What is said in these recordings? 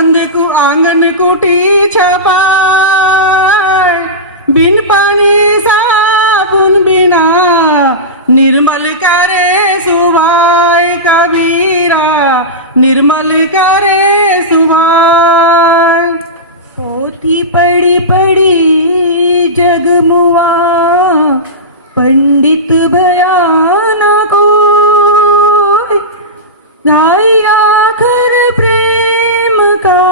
आंगन कुटी छपाए, बिन पानी साबुन बिना निर्मल करे सुभाए कबीरा, निर्मल करे सुभाए। पोथी पढ़ी पढ़ी जगमुआ, पंडित भया न कोई, ढाई आखर प्रेम का,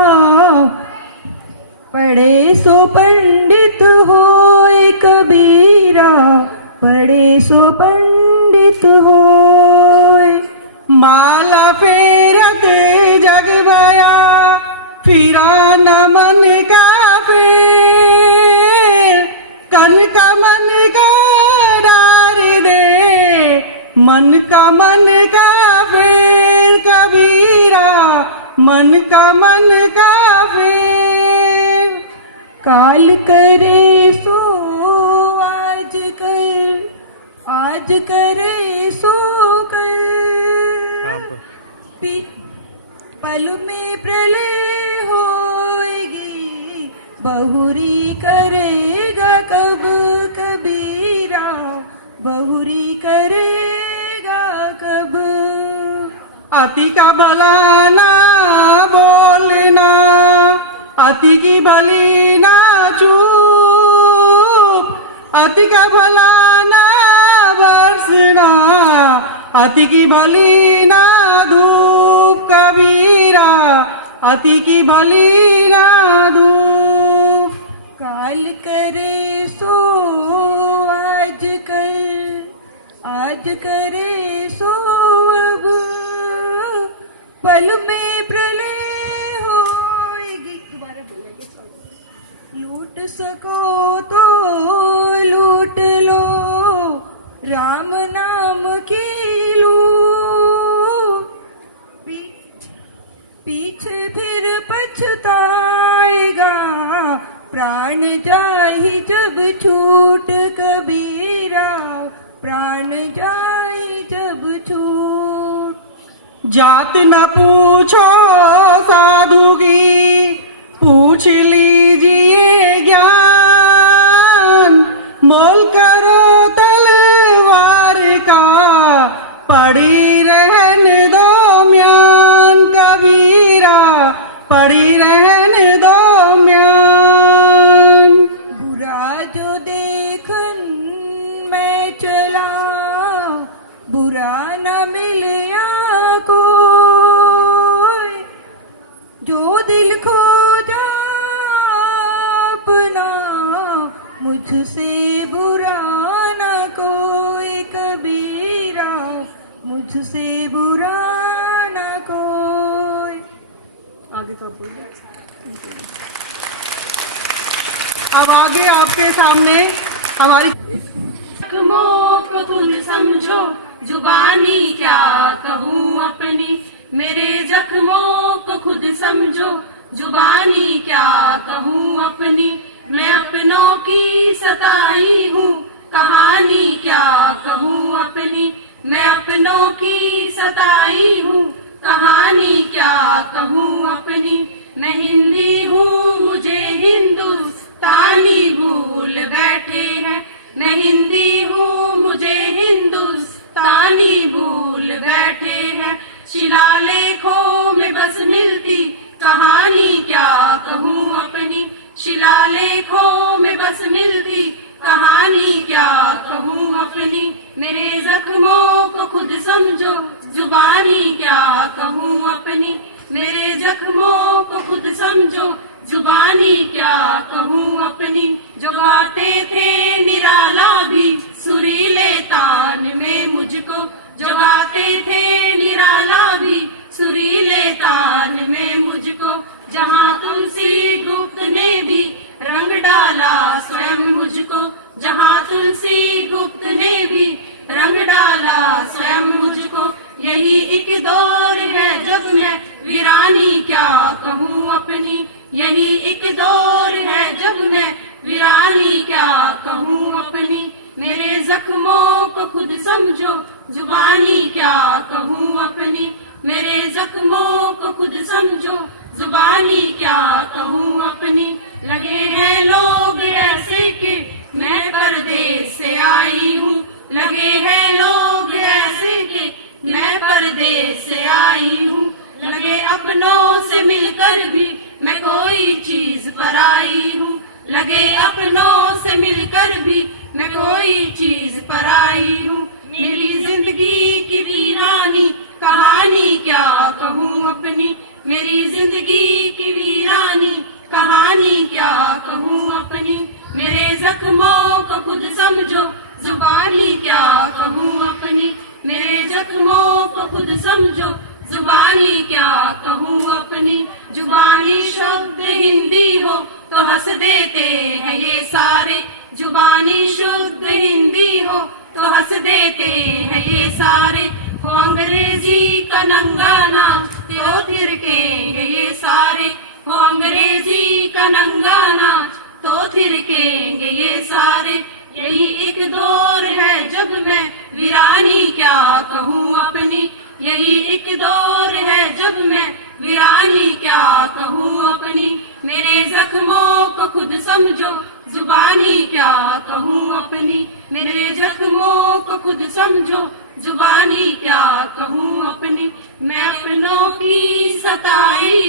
पढ़े सो पंडित होए कबीरा, पढ़े सो पंडित होए। माला फेरते जग भया, फिरा न मन का फेर, कन का मन का डार दे, मन का फेर कबीरा, मन का फेर। काल करे सो आज कर, आज करे सो कल, पल में प्रलय होएगी, बहुरी करेगा कब कबीरा, बहुरी करेगा कब। अति का भला ना बोलना, अति की भली ना चूप, अति का भला ना बरसना, अति की भली ना धूप कबीरा, अति की भली ना धूप। काल करे सो आज कर, आज करे सो अब, पल में प्रलय होएगी। दोबारा बोलेंगे। लूट सको तो लूट लो, राम नाम की लूट, पीछे फिर पछताएगा, प्राण जाहि जब छूट कबीरा, प्राण जाहि जब छूट। जात न पूछो साधु की, पूछ लीजिए ज्ञान, मोल करो तलवार का, पड़ी रहने दो म्यान कबीरा, पड़ी रहने दो म्यान। बुरा जो देखन मैं चला, बुरा न मिलया कोई, जो दिल खो जा अपना, मुझसे बुरा न कोई कबीरा, मुझसे बुरा न कोई। आगे का बोलिए। अब आगे आपके सामने हमारी जख्मों को तुम समझो, जुबानी क्या कहूँ अपनी, मेरे जख्मों को खुद समझो, जुबानी क्या कहूँ अपनी। मैं अपनों की सताई हूँ, कहानी क्या कहूँ अपनी, मैं अपनों की सताई हूँ, कहानी क्या कहूँ अपनी। मैं हिंदी हूँ मुझे हिंदुस्तानी भूल बैठे हैं, मैं हिंदी हूँ मुझे हिंदुस्तानी भूल बैठे हैं। शिलालेखों में बस मिलती कहानी क्या कहूँ अपनी, शिलालेखों में बस मिलती कहानी क्या कहूँ अपनी। मेरे जख्मों को खुद समझो, जुबानी क्या कहूँ अपनी, मेरे जख्मों को खुद समझो, जुबानी क्या कहूँ अपनी। जो गाते थे निराला भी सुरीले तान में मुझको, जो गाते थे निराला भी सुरीले तान में मुझको। जहाँ तुलसी गुप्त ने भी रंग डाला स्वयं मुझको, जहाँ तुलसी गुप्त ने भी रंग डाला स्वयं मुझको। यही एक दौर है जब मैं वीरानी क्या कहूँ अपनी, यही एक दौर है जब मैं वीरानी क्या कहूँ अपनी। मेरे जख्मों को खुद समझो, जुबानी क्या कहूँ अपनी, मेरे जख्मों को खुद समझो, जुबानी क्या कहूँ अपनी। लगे हैं लोग ऐसे कि मैं परदेस से आई हूँ, लगे हैं लोग ऐसे कि मैं परदेस से आई हूँ। लगे अपनों से मिलकर भी मैं कोई चीज पर आई हूँ, लगे अपनों से मिलकर भी मैं कोई चीज पर आई हूँ। मेरी जिंदगी की वीरानी कहानी क्या कहूँ अपनी, मेरी जिंदगी की वीरानी कहानी क्या कहूँ अपनी। मेरे जख्मों को खुद समझो, जुबानी क्या कहूँ अपनी। मेरे जख्मों को खुद समझो, जुबानी क्या कहूँ अपनी। जुबानी शब्द हिंदी हो तो हंस देते हैं ये सारे, जुबानी शुद्ध हिंदी हो तो हंस देते हैं ये सारे। हो अंग्रेजी का नंगा नाच तो थिरकेंगे ये सारे, हो अंग्रेजी का नंगा नाच तो थिरकेंगे ये सारे। यही एक दौर है जब मैं वीरानी क्या कहूँ अपनी, यही एक दौर है जब मैं वीरानी क्या कहूँ अपनी। मेरे जख्मों को खुद समझो, जुबानी क्या कहूँ अपनी। मेरे जख्मों को खुद समझो, जुबानी क्या कहूँ अपनी। मैं अपनों की सताई